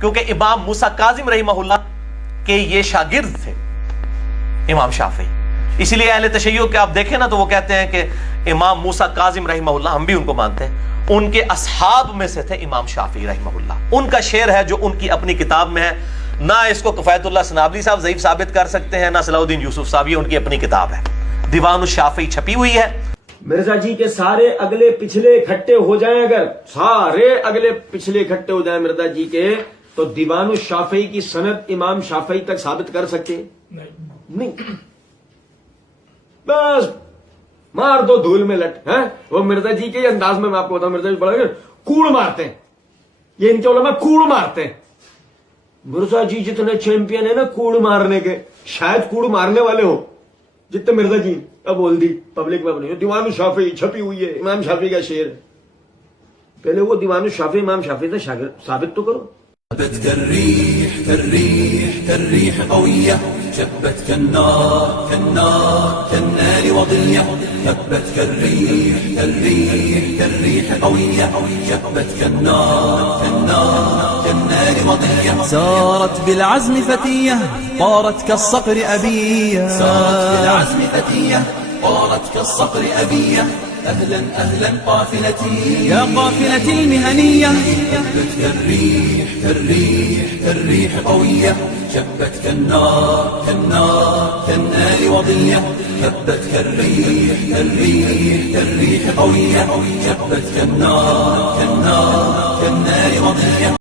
کیونکہ امام موسیٰ کاظم رحمہ کے یہ شاگرد تھے امام شافعی. اسی لیے اہل تشیع کے آپ دیکھیں نا تو وہ کہتے ہیں کہ امام موسیٰ کاظم رحمہ اللہ، ہم بھی ان کو مانتے ہیں، ان کے اصحاب میں سے تھے امام شافعی رحمہ اللہ. ان کا شعر ہے جو ان کی اپنی کتاب میں ہے. نہ اس کو کفایت اللہ سنابلی صاحب ضعیف ثابت کر سکتے ہیں، نہ صلاح الدین یوسف صاحب، یہ ان کی اپنی کتاب ہے، دیوان الشافعی چھپی ہوئی ہے. مرزا جی کے سارے اگلے پچھلے اکٹھے ہو جائیں، اگر سارے اگلے پچھلے اکٹھے ہو جائیں مرزا جی کے، تو دیوان الشافعی کی سند امام شافعی تک ثابت کر سکتے نہیں. بس مار دو دھول میں لٹ. وہ مرزا جی کے انداز میں آپ کو بتاؤں، مرزا جی بڑا کوڑ مارتے ہیں، یہ ان کے علماء کوڑ مارتے ہیں. مرزا جی جتنے چیمپئن ہیں نا کوڑ مارنے کے، شاید کوڑ مارنے والے ہو جتنے مرزا جی. اب بول دی پبلک میں اپنی دیوان الشافعی چھپی ہوئی ہے، امام شافعی کا شعر. پہلے وہ دیوان الشافعی امام شافعی سے شاگرد ثابت تو کرو. شبت كالريح كالريح كالريح قوية، شبت كالنار كالنار كالنار وضية، شبت كالريح كالريح كالريح قوية، شبت كالنار كالنار كالنار وضية. سارت بالعزم فتية طارت كالصقر أبية، سارت بالعزم فتية طارت كالصقر أبية. أهلا أهلا قافلتي يا قافلة المهنية، شبت كالريح كالريح كالريح قوية، شبت كالنار كالنار كالنار وضية، شبت كالريح كالريح كالريح قوية، شبت كالنار كالنار كالنار وضية.